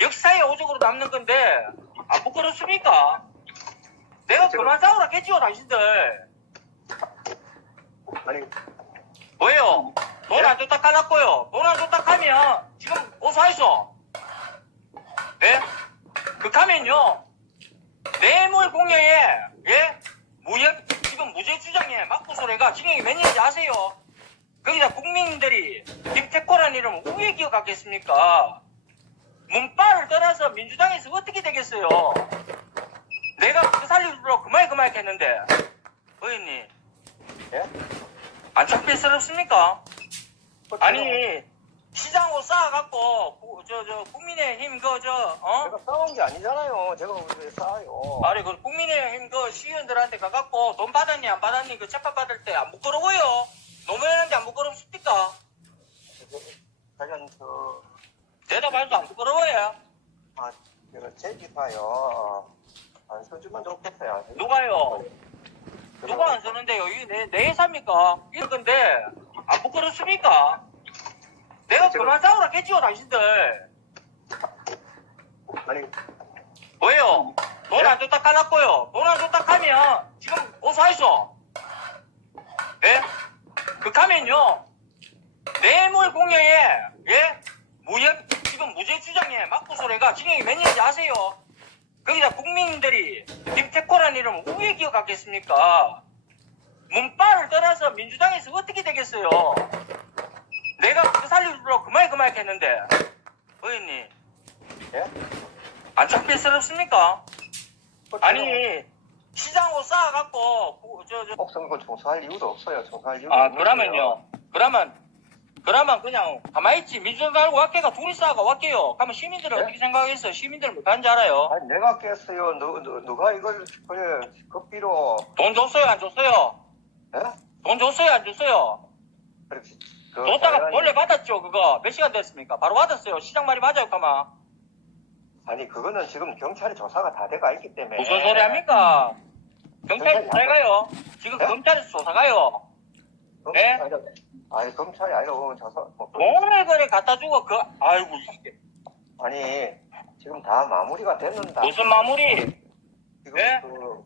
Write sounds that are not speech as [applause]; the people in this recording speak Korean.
역사의 오적으로 남는 건데 안 부끄럽습니까? 내가 제가- 그만 싸우라 했지요 당신들 아니 왜요? 돈 안 줬다 깔랐고요 돈 안 줬다 하면 지금 고소하이소 예? 극하면요 뇌물 공여에 예? 무역 지금 무죄 주장에 맞고 소리가 징역이 몇 년인지 아세요? 거기다 국민들이 김태코라는 이름을 우회 기억하겠습니까? 문바를 떠나서 민주당에서 어떻게 되겠어요? 내가 그 살리로 그말 그말 했는데 의원님 예? 안 창피스럽습니까? 뭐 아니 시장으로 쌓아갖고 구- 저, 저 국민의힘 그저 어? 제가 싸운 게 아니잖아요. 제가 왜 싸요? 아니 그 국민의힘 그 시의원들한테 가갖고 돈 받았니 안 받았니 그 재판 받을 때 안 부끄러워요? 노무현한테 안 부끄럽습니까? 관련 저 대답할 도안 부끄러워요? 아, 제가 제기파요. 안 써주면 좋겠어요. 누가요? 누가 안 쓰는데요? 이게 내, 내 회사입니까? 이럴 건데 안 부끄럽습니까? 내가 제가- 그만 싸우라 했지요 당신들 [laughs] 아니 왜요? 돈 안 줬다 깔랐고요. 돈 안 줬다 하면 지금 고소하이소. 예? 극하면요. 뇌물 공여에 예? 무역 지금 무죄 주장에 맞고 소리가 징역이 몇 년인지 아세요? 거기다 국민들이 김태코라는 이름을 우회 기억하겠습니까? 문바를 떠나서 민주당에서 어떻게 되겠어요? 내가 그 살리로 그말 그말 했는데 의원님 예? 안 창피스럽습니까? 뭐 아니 시장으로 쌓아갖고 저저 옥성군 총수할 이유도 없어요. 총수할 이유도 아 없는데요. 그러면요 그러면 그러면 그냥 가만히 있지. 민주당 말고 왁개가 둘이 싸가 왁개요. 그러면 시민들은 네? 어떻게 생각하겠어요? 시민들은 뭐 하는지 알아요? 아니 내가 깼어요. 누, 누, 누가 이걸 그래 급비로. 돈 줬어요? 안 줬어요? 예? 돈 줬어요? 안 줬어요? 그렇게 그 줬다가 당연히- 원래 받았죠 그거. 몇 시간 됐습니까? 바로 받았어요. 시장 말이 맞아요 가만 아니 그거는 지금 경찰의 조사가 다 돼가 있기 때문에. 무슨 소리 합니까? 경찰이 조사 가요. 지금 네? 검찰에서 조사 가요 검- 예? 아니, 아니 검찰이 아니라 오면 조사 뭐, 돈을 그래 갖다 주고 그 아이고 이게 아니 지금 다 마무리가 됐는다. 무슨 마무리 지금 예? 그